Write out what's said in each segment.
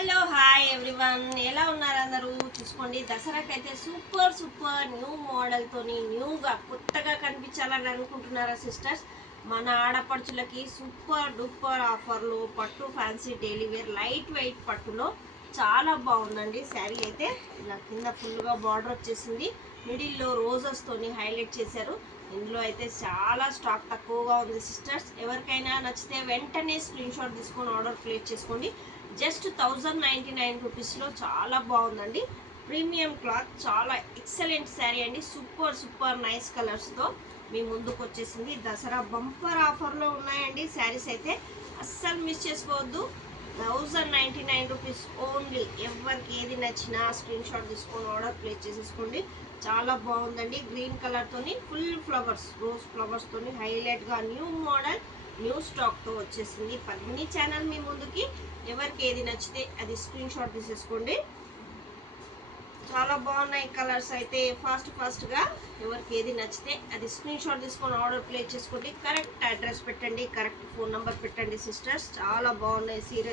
Hello hi everyone, ఎలా ఉన్నారు అందరూ? చూసుకోండి, దసరాకైతే సూపర్ సూపర్ న్యూ మోడల్తోని న్యూగా కొత్తగా కనిపించాలని అనుకుంటున్నారా సిస్టర్స్? మన ఆడపడుచులకి సూపర్ డూపర్ ఆఫర్లో పట్టు fancy daily wear light weight పట్టులో చాలా బాగుందండి. శారీ అయితే ఇలా కింద ఫుల్గా బార్డర్ వచ్చేసింది, మిడిల్లో రోజెస్తోని హైలైట్ చేశారు. ఇందులో అయితే చాలా స్టాక్ తక్కువగా ఉంది సిస్టర్స్. ఎవరికైనా నచ్చితే వెంటనే స్క్రీన్ షాట్ తీసుకొని ఆర్డర్ ప్లేస్ చేసుకోండి. జస్ట్ 1099 రూపీస్లో చాలా బాగుందండి. ప్రీమియం క్లాత్, చాలా ఎక్సలెంట్ శారీ అండి. సూపర్ సూపర్ నైస్ కలర్స్తో మీ ముందుకు వచ్చేసింది. దసరా బంపర్ ఆఫర్లో ఉన్నాయండి శారీస్ అయితే, అస్సలు మిస్ చేసుకోవద్దు. 1099 రూపీస్ ఓన్లీ. ఎవరికి ఏది నచ్చినా స్క్రీన్ షాట్ తీసుకొని ఆర్డర్ ప్లేస్ చేసేసుకోండి. చాలా బాగుందండి. గ్రీన్ కలర్తోని ఫుల్ ఫ్లవర్స్, రోజ్ ఫ్లవర్స్తోని హైలైట్గా న్యూ మోడల్ న్యూ స్టాక్తో వచ్చేసింది పద్మిని ఛానల్ మీ ముందుకి. ఎవరికి ఏది నచ్చితే అది స్క్రీన్ షాట్ తీసేసుకోండి. చాలా బాగున్నాయి కలర్స్ అయితే. ఫాస్ట్గా ఎవరికి ఏది నచ్చితే అది స్క్రీన్ షాట్ తీసుకొని ఆర్డర్ ప్లేస్ చేసుకోండి. కరెక్ట్ అడ్రస్ పెట్టండి, కరెక్ట్ ఫోన్ నెంబర్ పెట్టండి సిస్టర్స్. చాలా బాగున్నాయి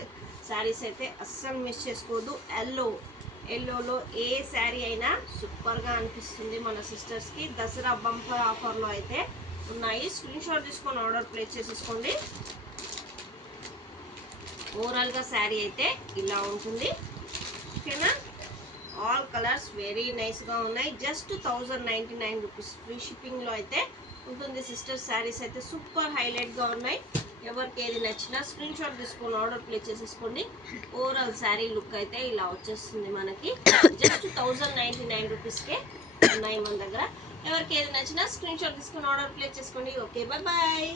శారీస్ అయితే, అస్సలు మిస్ చేసుకోవద్దు. ఎల్లోలో ఏ శారీ అయినా సూపర్గా అనిపిస్తుంది మన సిస్టర్స్కి. దసరా బంపర్ ఆఫర్లో అయితే ఉన్నాయి. స్క్రీన్ షాట్ తీసుకొని ఆర్డర్ ప్లేస్ చేసేసుకోండి. ఓవరాల్గా శారీ అయితే ఇలా ఉంటుంది, ఓకేనా? ఆల్ కలర్స్ వెరీ నైస్గా ఉన్నాయి. జస్ట్ 1099 రూపీస్ ఫ్రీ షిప్పింగ్లో అయితే ఉంటుంది సిస్టర్. శారీస్ అయితే సూపర్ హైలైట్గా ఉన్నాయి. ఎవరికి ఏది నచ్చినా స్క్రీన్ షాట్ తీసుకొని ఆర్డర్ ప్లేస్ చేసేసుకోండి. ఓవరాల్ శారీ లుక్ అయితే ఇలా వచ్చేస్తుంది మనకి. జస్ట్ 1099 రూపీస్కే ఉన్నాయి మన దగ్గర. ఎవరికి ఏది నచ్చినా స్క్రీన్ షాట్ తీసుకొని ఆర్డర్ ప్లేస్ చేసుకోండి. Okay, bye.